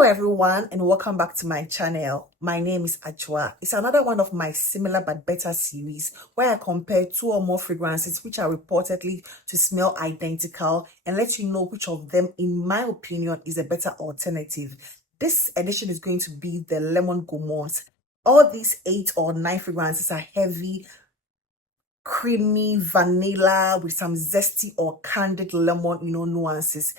Hello everyone and welcome back to my channel. My name is Attar. It's another one of my similar but better series where I compare two or more fragrances which are reportedly to smell identical and let you know which of them in my opinion is a better alternative. This edition is going to be the lemon gourmands. All these 8 or 9 fragrances are heavy, creamy vanilla with some zesty or candied lemon, nuances.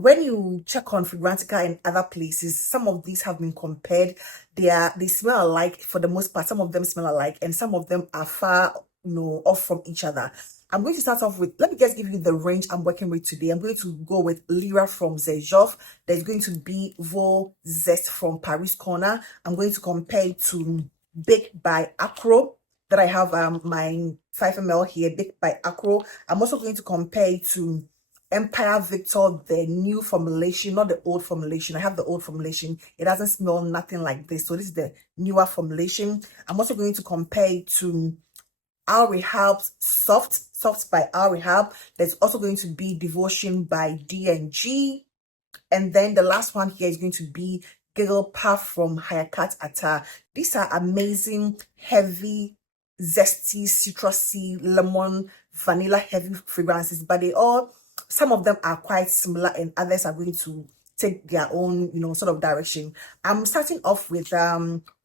When you check on Fragrantica and other places, some of these have been compared. They smell alike for the most part. Some of them smell alike, and some of them are far, off from each other. I'm going to start off with, let me just give you the range I'm working with today. I'm going to go with Lira from Xerjoff. There's going to be Vo Zest from Paris Corner. I'm going to compare it to Bake by Akro. That I have my 5 ml here, Bake by Akro. I'm also going to compare it to Empire Victor, the new formulation, not the old formulation. I have the old formulation. It doesn't smell nothing like this. So this is the newer formulation. I'm also going to compare it to our Rehab Soft by our Rehab. There's also going to be Devotion by D&G. And then the last one here is going to be Giggle Puff from Hayekat Attar. These are amazing, heavy, zesty, citrusy, lemon, vanilla heavy fragrances, but some of them are quite similar and others are going to take their own, sort of direction. I'm starting off with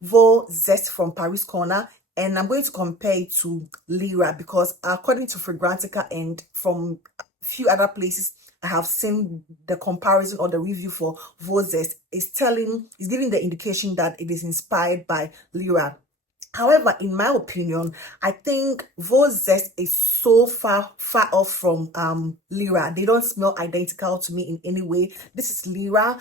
Vo Zest from Paris Corner, and I'm going to compare it to Lira because according to Fragrantica and from a few other places, I have seen the comparison or the review for Vo Zest is giving the indication that it is inspired by Lira. However, in my opinion, I think Vo Zest is so far off from Lira. They don't smell identical to me in any way. This is Lira.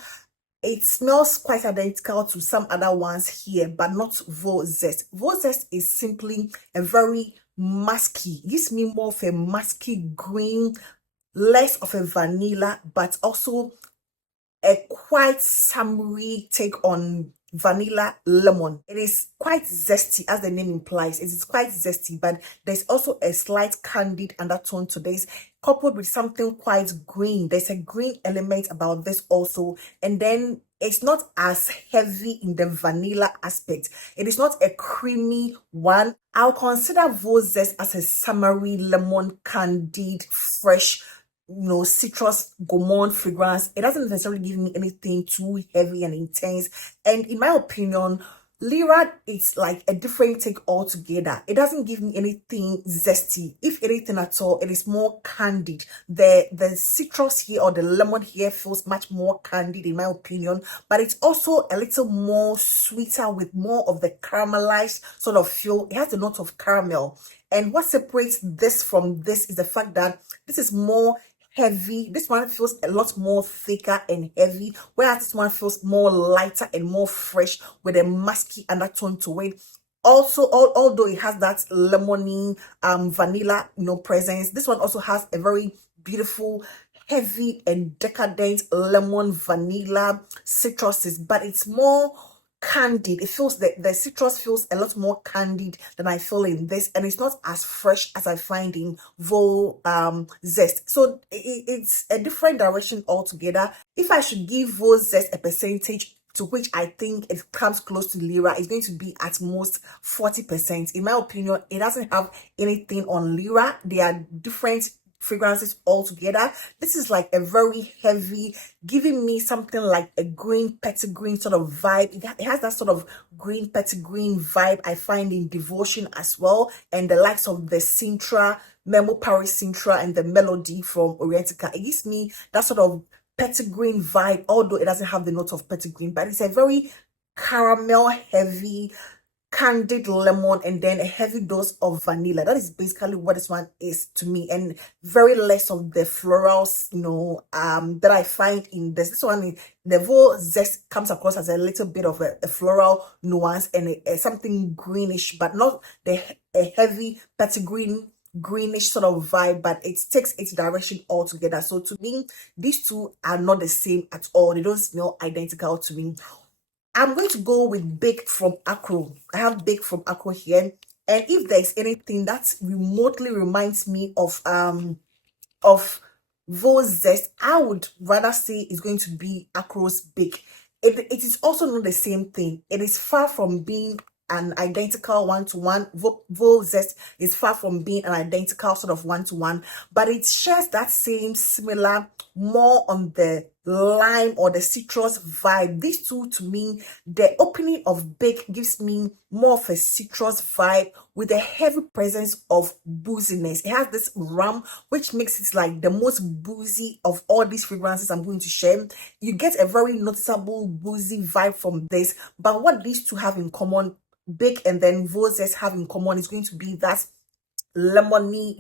It smells quite identical to some other ones here, but not Vo Zest. Vo Zest is simply a very musky. It gives me more of a musky green, less of a vanilla, but also a quite summery take on vanilla lemon. It is quite zesty, as the name implies. It is quite zesty, but there's also a slight candied undertone to this, coupled with something quite green. There's a green element about this also, and then it's not as heavy in the vanilla aspect. It is not a creamy one. I'll consider Vo Zest as a summery lemon candied fresh citrus gourmand fragrance. It doesn't necessarily give me anything too heavy and intense, and in my opinion, Lira is like a different take altogether. It doesn't give me anything zesty. If anything at all, it is more candied. The citrus here or the lemon here feels much more candied in my opinion, but it's also a little more sweeter with more of the caramelized sort of feel. It has a note of caramel, and what separates this from this is the fact that this is more heavy. This one feels a lot more thicker and heavy, whereas this one feels more lighter and more fresh with a musky undertone to it. Also, although it has that lemony vanilla presence, this one also has a very beautiful heavy and decadent lemon vanilla citruses, but it's more candied. It feels that the citrus feels a lot more candied than I feel in this, and it's not as fresh as I find in Vo Zest. So it's a different direction altogether. If I should give Vo Zest a percentage to which I think it comes close to Lira, it's going to be at most 40%. In my opinion, it doesn't have anything on Lira. They are different fragrances altogether. This is like a very heavy, giving me something like a green petitgreen sort of vibe. It has that sort of green petitgreen vibe I find in Devotion as well, and the likes of the Sintra, Memo Paris Sintra, and the Melody from Orientica. It gives me that sort of petitgreen vibe, although it doesn't have the note of petitgreen, but it's a very caramel heavy, candied lemon, and then a heavy dose of vanilla. That is basically what this one is to me, and very less of the florals that I find in this one. The Vo Zest comes across as a little bit of a floral nuance and something greenish, but not a heavy petitgreen greenish sort of vibe, but it takes its direction altogether. So to me, these two are not the same at all. They don't smell identical to me. I'm going to go with Bake from Akro. I have Bake from Akro here, and if there's anything that remotely reminds me of Vo Zest, I would rather say it's going to be Akro's Bake. it is also not the same thing. It is far from being an identical one-to-one. Vo Zest is far from being an identical sort of one-to-one, but it shares that same similar, more on the lime or the citrus vibe. These two, to me, the opening of Bake gives me more of a citrus vibe with a heavy presence of booziness. It has this rum, which makes it like the most boozy of all these fragrances I'm going to share. You get a very noticeable boozy vibe from this, but what these two have in common, Bake and then Vo Zest have in common, is going to be that lemony,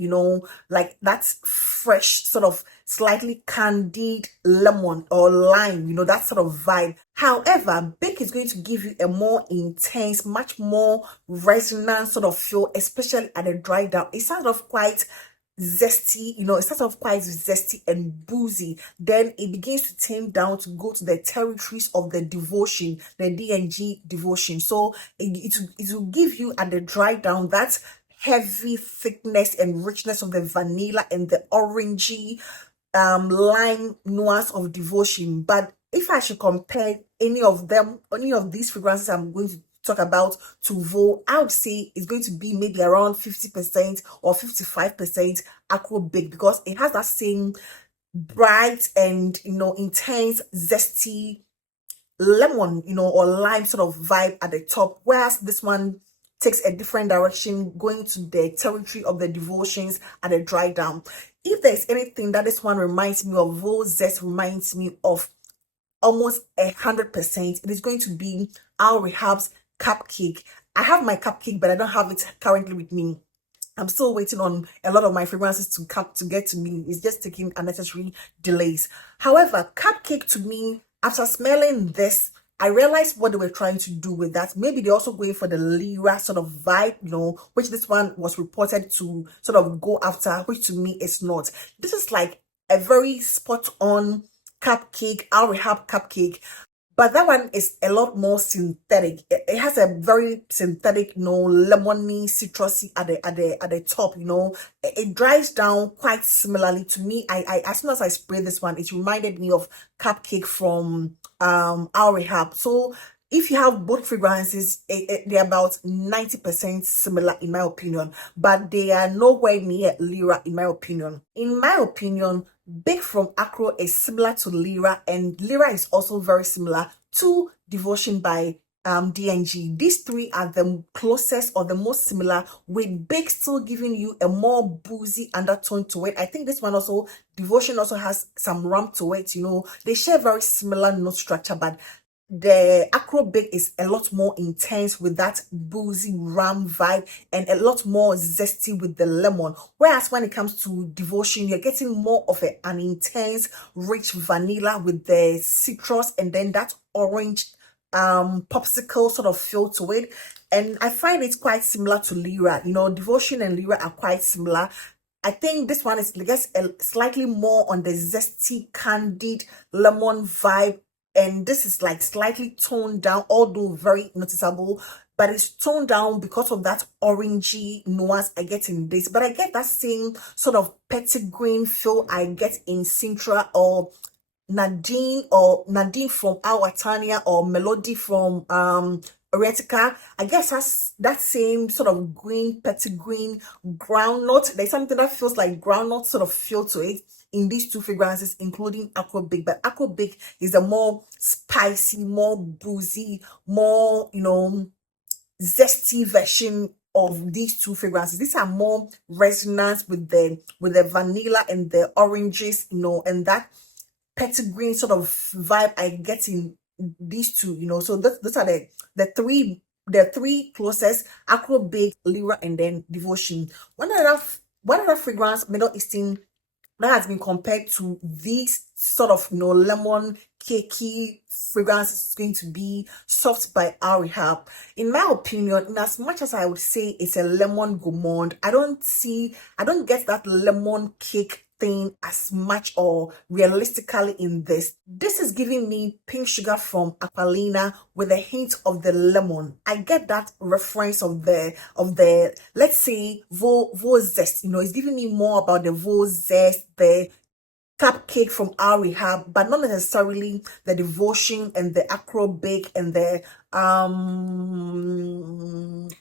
like that's fresh, sort of slightly candied lemon or lime, that sort of vibe. However, Bake is going to give you a more intense, much more resonant sort of feel, especially at the dry down. It's sort of quite zesty, it starts off quite zesty and boozy. Then it begins to tame down to go to the territories of the devotion, the D&G Devotion. So it will give you at the dry down that heavy thickness and richness of the vanilla and the orangey lime nuance of devotion. But if I should compare any of these fragrances I'm going to talk about to Voux, I would say it's going to be maybe around 50% or 55% Akro Bake, because it has that same bright and intense zesty lemon or lime sort of vibe at the top, whereas this one takes a different direction, going to the territory of the devotions at the dry down. If there's anything that this one reminds me of, Vo Zest reminds me of almost 100%, it is going to be our Rehab's Cupcake. I have my cupcake, but I don't have it currently with me. I'm still waiting on a lot of my fragrances to get to me. It's just taking unnecessary delays. However, Cupcake, to me, after smelling this, I realized what they were trying to do with that. Maybe they're also going for the Lira sort of vibe, which this one was reported to sort of go after, which to me is not. This is like a very spot on cupcake, our Rehab Cupcake. But that one is a lot more synthetic. It has a very synthetic, lemony, citrusy at the top. It dries down quite similarly to me. I as soon as I sprayed this one, it reminded me of Cupcake from our Rehab. So if you have both fragrances, they're about 90% similar in my opinion, but they are nowhere near Lira in my opinion. In my opinion, Bake from Akro is similar to Lira, and Lira is also very similar to Devotion by D&G. These three are the closest or the most similar, with Bake still giving you a more boozy undertone to it. I think this one also, Devotion also has some rum to it. They share very similar note structure, but the Akro Bake is a lot more intense with that boozy rum vibe and a lot more zesty with the lemon. Whereas when it comes to Devotion, you're getting more of an intense, rich vanilla with the citrus and then that orange popsicle sort of feel to it. And I find it quite similar to Lira. Devotion and Lira are quite similar. I think this one is, I guess, slightly more on the zesty, candied lemon vibe. And this is like slightly toned down, although very noticeable, but it's toned down because of that orangey nuance I get in this. But I get that same sort of petitgreen feel I get in Sintra or Nadine from Our Tanya or Melody from Erotica. I guess has that same sort of green, petitgreen groundnut. There's something that feels like groundnut sort of feel to it in these two fragrances, including Akro Bake. But Akro Bake is a more spicy, more boozy, more, zesty version of these two fragrances. These are more resonant with the vanilla and the oranges, and that petitgreen sort of vibe I get in these two, So those are the three closest: Akro Bake, Lira, and then Devotion. One other fragrance, Middle Eastern, that has been compared to these sort of lemon cakey fragrance is going to be Soft by our Rehab. In my opinion, in as much as I would say it's a lemon gourmand, I don't get that lemon cake thing as much or realistically in this. This is giving me pink sugar from Aqualina with a hint of the lemon. I get that reference of the let's say Vo Zest. It's giving me more about the Vo Zest, the cupcake from our Rehab, but not necessarily the Devotion and the Akro Bake and the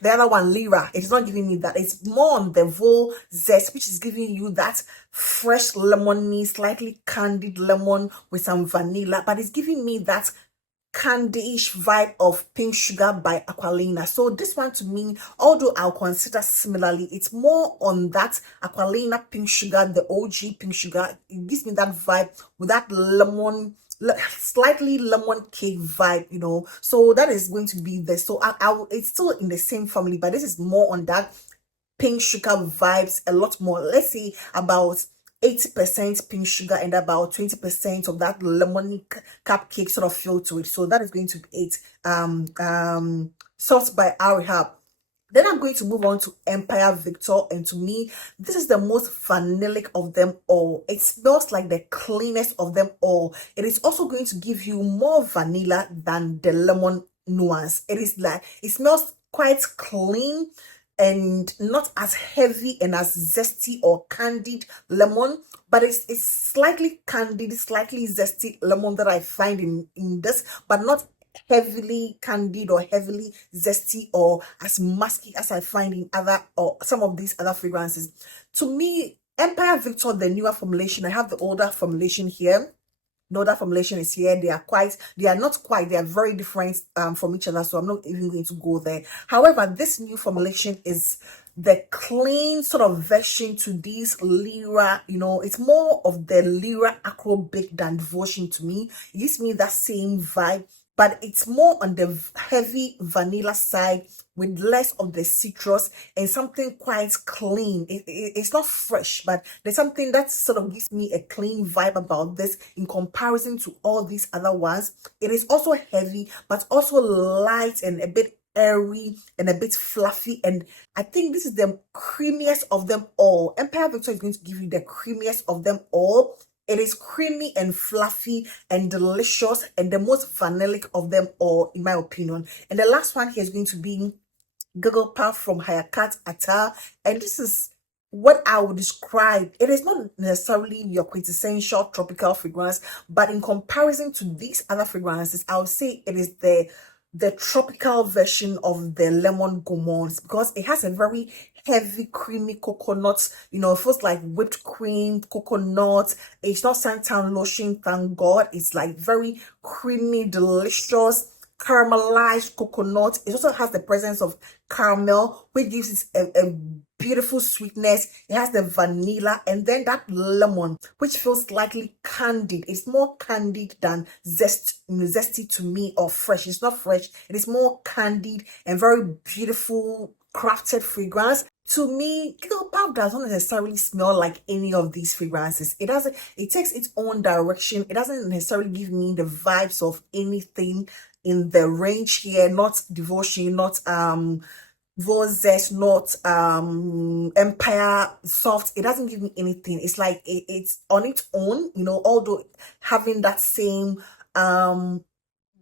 other one, Lira. It's not giving me that. It's more on the Vo Zest, which is giving you that fresh lemony, slightly candied lemon with some vanilla, but it's giving me that candy-ish vibe of Pink Sugar by Aqualina. So this one to me, although I'll consider similarly, it's more on that Aqualina Pink Sugar, the OG Pink Sugar. It gives me that vibe with that lemon, slightly lemon cake vibe, you know. So that is going to be there. So it's still in the same family, but this is more on that Pink Sugar vibes, a lot more. Let's say about 80% pink sugar and about 20% of that lemony cupcake sort of feel to it. So that is going to be it. Soft by our Rehab. Then I'm going to move on to Empire Victor, and to me, this is the most vanillic of them all. It smells like the cleanest of them all. It is also going to give you more vanilla than the lemon nuance. It is like, it smells quite clean and not as heavy and as zesty or candied lemon, but it's slightly candied, slightly zesty lemon that I find in this, but not heavily candied or heavily zesty or as musky as I find in other or some of these other fragrances. To me, Empire Victor, the newer formulation, I have the older formulation here. The other formulation is here. They are very different from each other, so I'm not even going to go there. However, this new formulation is the clean sort of version to this Lira. You know, it's more of the Lira Akro Bake than Devotion to me. It gives me that same vibe, but it's more on the heavy vanilla side with less of the citrus and something quite clean. It's not fresh, but there's something that sort of gives me a clean vibe about this in comparison to all these other ones. It is also heavy, but also light and a bit airy and a bit fluffy, and I think this is the creamiest of them all. Empire Victor is going to give you the creamiest of them all. It is creamy and fluffy and delicious and the most vanillic of them all, in my opinion. And the last one here is going to be Gigglepuff from Hayekat Attar. And this is what I would describe. It is not necessarily your quintessential tropical fragrance, but in comparison to these other fragrances, I would say it is the tropical version of the lemon Gourmands, because it has a very heavy creamy coconut, you know, it feels like whipped cream, coconut. It's not suntan lotion, thank God. It's like very creamy, delicious, caramelized coconut. It also has the presence of caramel, which gives it a beautiful sweetness. It has the vanilla and then that lemon, which feels slightly candied. It's more candied than zesty to me, or fresh. It's not fresh. It is more candied and very beautiful crafted fragrance. To me, Gigglepuff does not necessarily smell like any of these fragrances. It takes its own direction. It doesn't necessarily give me the vibes of anything in the range here, not Devotion, not Vo Zest, not Empire Soft. It doesn't give me anything. It's like it's on its own, you know, although having that same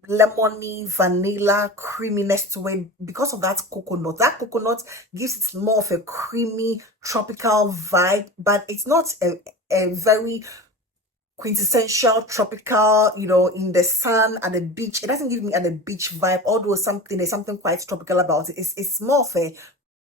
lemony vanilla creaminess to it because of that coconut. That coconut gives it more of a creamy tropical vibe, but it's not a very quintessential tropical, you know, in the sun at the beach. It doesn't give me at the beach vibe, although there's something quite tropical about it. It's more of a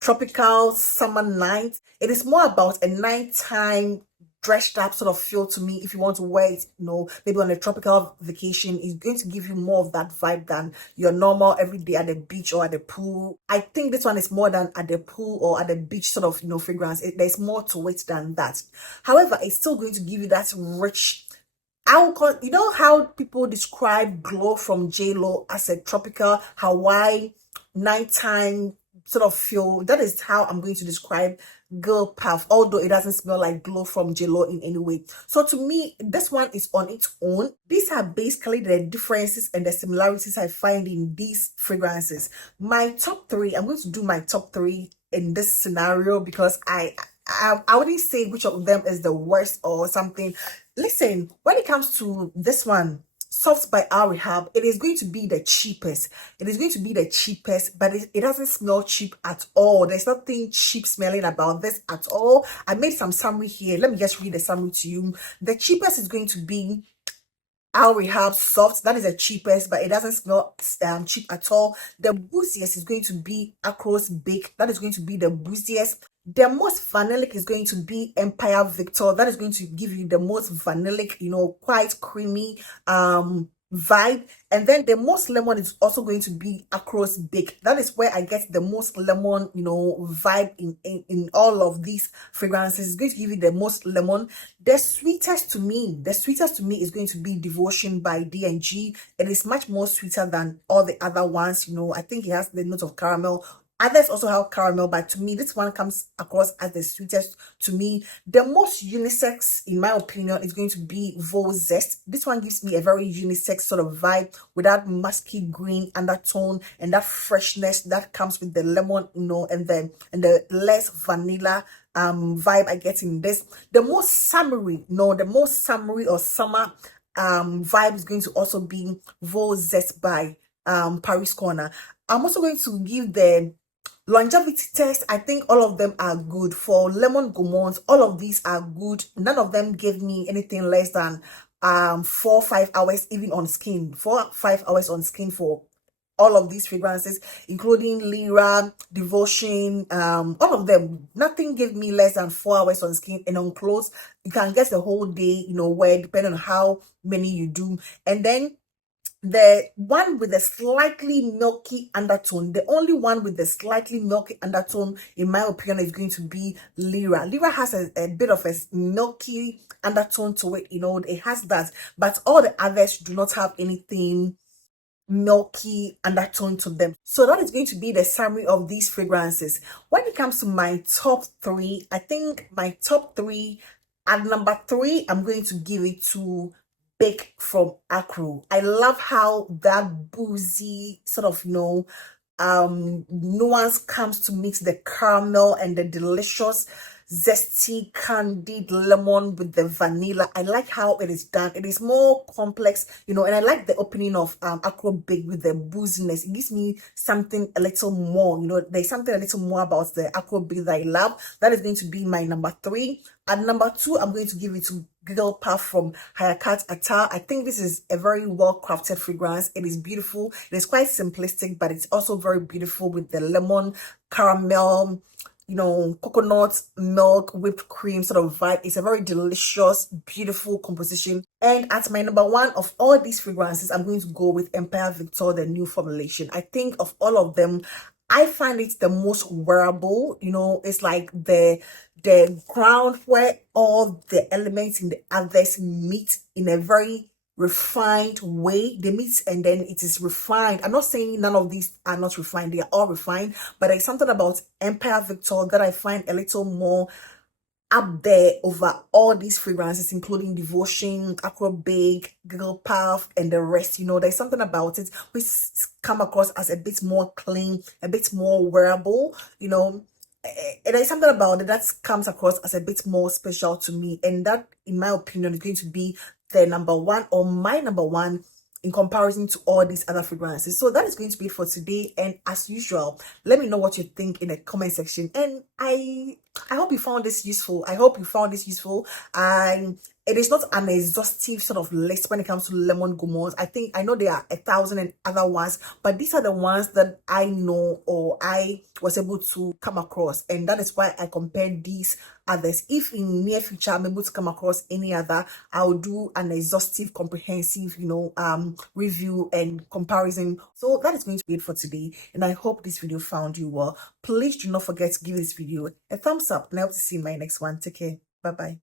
tropical summer night. It is more about a nighttime dressed up sort of feel to me. If you want to wear it, you know, maybe on a tropical vacation, it's going to give you more of that vibe than your normal everyday at the beach or at the pool. I think this one is more than at the pool or at the beach sort of, you know, fragrance. There's more to it than that. However, it's still going to give you that rich, you know how people describe Glow from J-Lo as a tropical Hawaii nighttime sort of feel? That is how I'm going to describe Gigglepuff, although it doesn't smell like Glow from J-Lo in any way. So to me, this one is on its own. These are basically the differences and the similarities I find in these fragrances. My top three, I'm going to do my top three in this scenario because I wouldn't say which of them is the worst or something. Listen, when it comes to this one, Soft by our Rehab, it is going to be the cheapest. It is going to be the cheapest, but it doesn't smell cheap at all. There's nothing cheap smelling about this at all. I made some summary here. Let me just read the summary to you. The cheapest is going to be our Rehab Soft. That is the cheapest, but it doesn't smell cheap at all. The booziest is going to be Akro Bake. That is going to be the booziest. The most vanillic is going to be Empire Victor. That is going to give you the most vanillic, quite creamy vibe. And then the most lemon is also going to be Akro Bake. That is where I get the most lemon, vibe in all of these fragrances. It's going to give you the most lemon. The sweetest to me is going to be Devotion by D&G. It is much more sweeter than all the other ones. I think it has the note of caramel. Others also have caramel, but to me, this one comes across as the sweetest to me. The most unisex, in my opinion, is going to be Vo Zest. This one gives me a very unisex sort of vibe with that musky green undertone and that freshness that comes with the lemon, and the less vanilla vibe I get in this. The most summery or summer vibe is going to also be Vo Zest by Paris Corner. I'm also going to give the longevity test. I think all of them are good. For lemon gourmands, all of these are good. None of them gave me anything less than 4 or 5 hours even on skin. 4 or 5 hours on skin for all of these fragrances, including Lira, Devotion, all of them. Nothing gave me less than 4 hours on skin, and on clothes you can get the whole day, wear, depending on how many you do. And then the one with the slightly milky undertone, the only one with the slightly milky undertone, in my opinion, is going to be Lira. Lira has a bit of a milky undertone to it, it has that, but all the others do not have anything milky undertone to them. So that is going to be the summary of these fragrances. When it comes to my top 3, I think my top 3, at number 3, I'm going to give it to Bake from Akro. I love how that boozy sort of nuance comes to mix the caramel and the delicious zesty candied lemon with the vanilla. I like how it is done. It is more complex, and I like the opening of Akro Bake with the booziness. It gives me something a little more, there's something a little more about the Akro Bake that I love. That is going to be my number 3. At number 2, I'm going to give it to Gigglepuff from Hayekat Attar. I think this is a very well crafted fragrance. It is beautiful. It is quite simplistic, but it's also very beautiful with the lemon, caramel, coconut milk, whipped cream sort of vibe. It's a very delicious, beautiful composition. And at my number 1 of all these fragrances, I'm going to go with Empire Victor, the new formulation. I think of all of them, I find it the most wearable. It's like the ground where all the elements in the others meet in a very refined way. They meet and then it is refined. I'm not saying none of these are not refined. They are all refined, but there's something about Empire Victor that I find a little more up there over all these fragrances, including Devotion, Akro Bake, Giggle Puff, and the rest. There's something about it which come across as a bit more clean, a bit more wearable. There's something about it that comes across as a bit more special to me, and that, in my opinion, is going to be the number 1 or my number 1 in comparison to all these other fragrances. So that is going to be it for today, and as usual, let me know what you think in the comment section. And I hope you found this useful. It is not an exhaustive sort of list when it comes to lemon gourmands. I know there are 1,000 and other ones, but these are the ones that I know or I was able to come across, and that is why I compared these others. If in near future I'm able to come across any other, I'll do an exhaustive, comprehensive, review and comparison. So that is going to be it for today, and I hope this video found you well. Please do not forget to give this video a thumbs up, and I hope to see you in my next one. Take care. Bye bye.